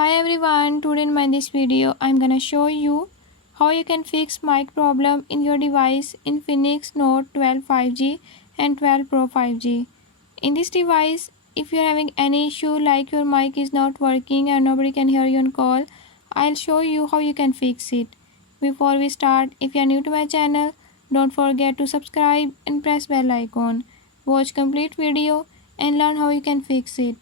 Hi everyone, today in this video I'm gonna show you how you can fix mic problem in your device Infinix Note 12 5G and 12 Pro 5G. In this device, if you're having any issue like your mic is not working and nobody can hear you on call, I'll show you how you can fix it. Before we start, if you're new to my channel, don't forget to subscribe and press bell icon. Watch complete video and learn how you can fix it.